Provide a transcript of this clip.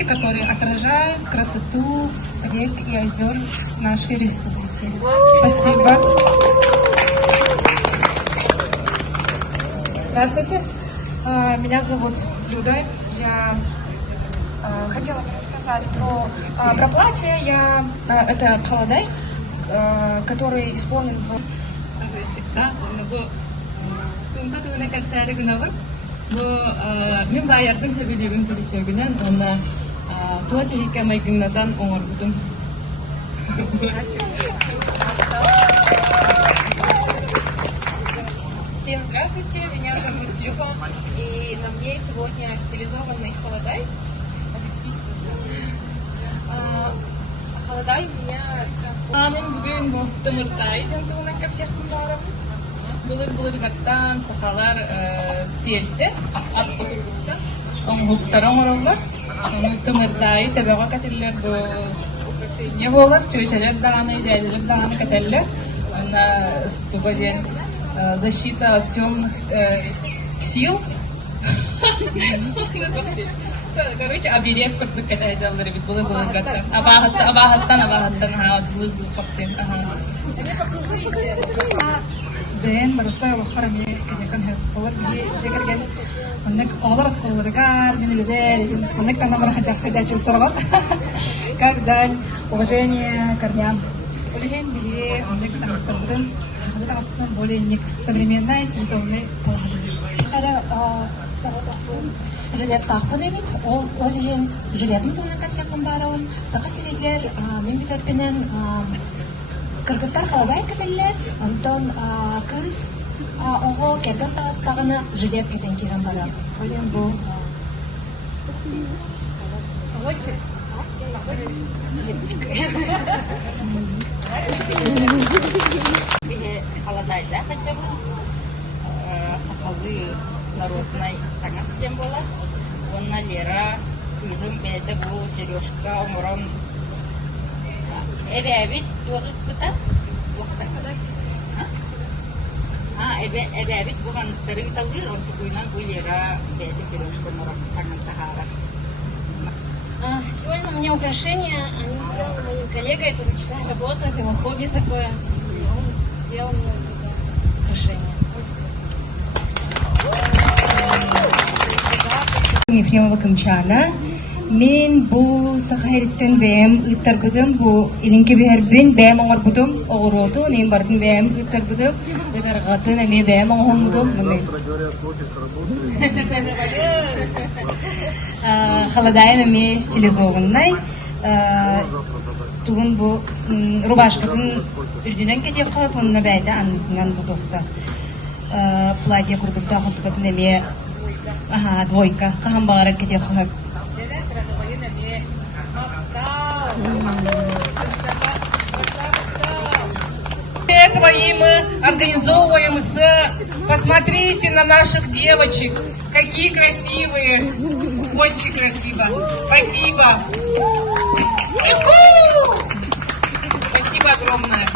граффити, который отражает красоту рек и озер нашей республики. Спасибо. Здравствуйте, меня зовут Люда. Я хотела бы рассказать про платье. Это Халадай, который исполнен в... Bu men bayardan sebelebin kiliçögünen ona платье hikamaygnatan оңорбутум. Всем здравствуйте, меня зовут Люба, и на мне сегодня стилизованный Халадай. Халадай у меня Мен бүгүн бу тымыртай жантугуна капсяктын баарын. Булыр гаттан сахалар селте аппутта. Оңгуктар оңороллар. Аны тымыртай табага катиллер бу не болар, чөйшелер даганы, жайдылык даганы катиллер. Ана стугаден защита от темных сил. Короче, оберег курдук катайжаллары бит булыр гаттан. Абахаттан отзылык бул фактен. Ben barasta o harami kedekan hep olur bir cekergen onnek oğlar askolları gar meni любят onnek tanamara haja чилсарват когда уважение корням улиген бие onnek таныстырбытын хакылы таныстырбытын более ник современный стилизованный талахады хара сагатафун жилет тахпын эмит ол улиген жилетим туна капсякын барауын сака сирегер мен битерпенен кыргыттар Халадай кетеллер, Антон кыз ого керген тагыстагына жилет кетен кирен бара. Олен бу. Халадайда хачабын сакаллы народный таңаскен бола. Онна лера кыйлым бәді бұл сережка омырон Ebevit doğru tutar, vakta. Ebevit bukan dari talir untuk kuinan kuilera beti serius kemarin tangan tahara. Сегодня у меня украшения, они сделала моя коллега, это ручная работа, это его хобби такое. Он сделал мне украшения. Ефремова Камчана. Мен бу сахайрыттан бәм ыттарбытым, бу илинке бәрбін бәм оңарбытым, оғыроту, нем бардын бәм ыттарбытым, ыттарғатын әме бәм оңарбытым. Халадайым әме стилизованный. Туғын бу рубашкатын үрдінен кете қойып, онына бәйді аннытынан бу тоқтақ. Платье күрдікті ақтықатын әме двойка, қаған бағарып кете қойып. Этого и мы организовываем посмотрите на наших девочек, какие красивые, очень красиво. Спасибо. Спасибо огромное.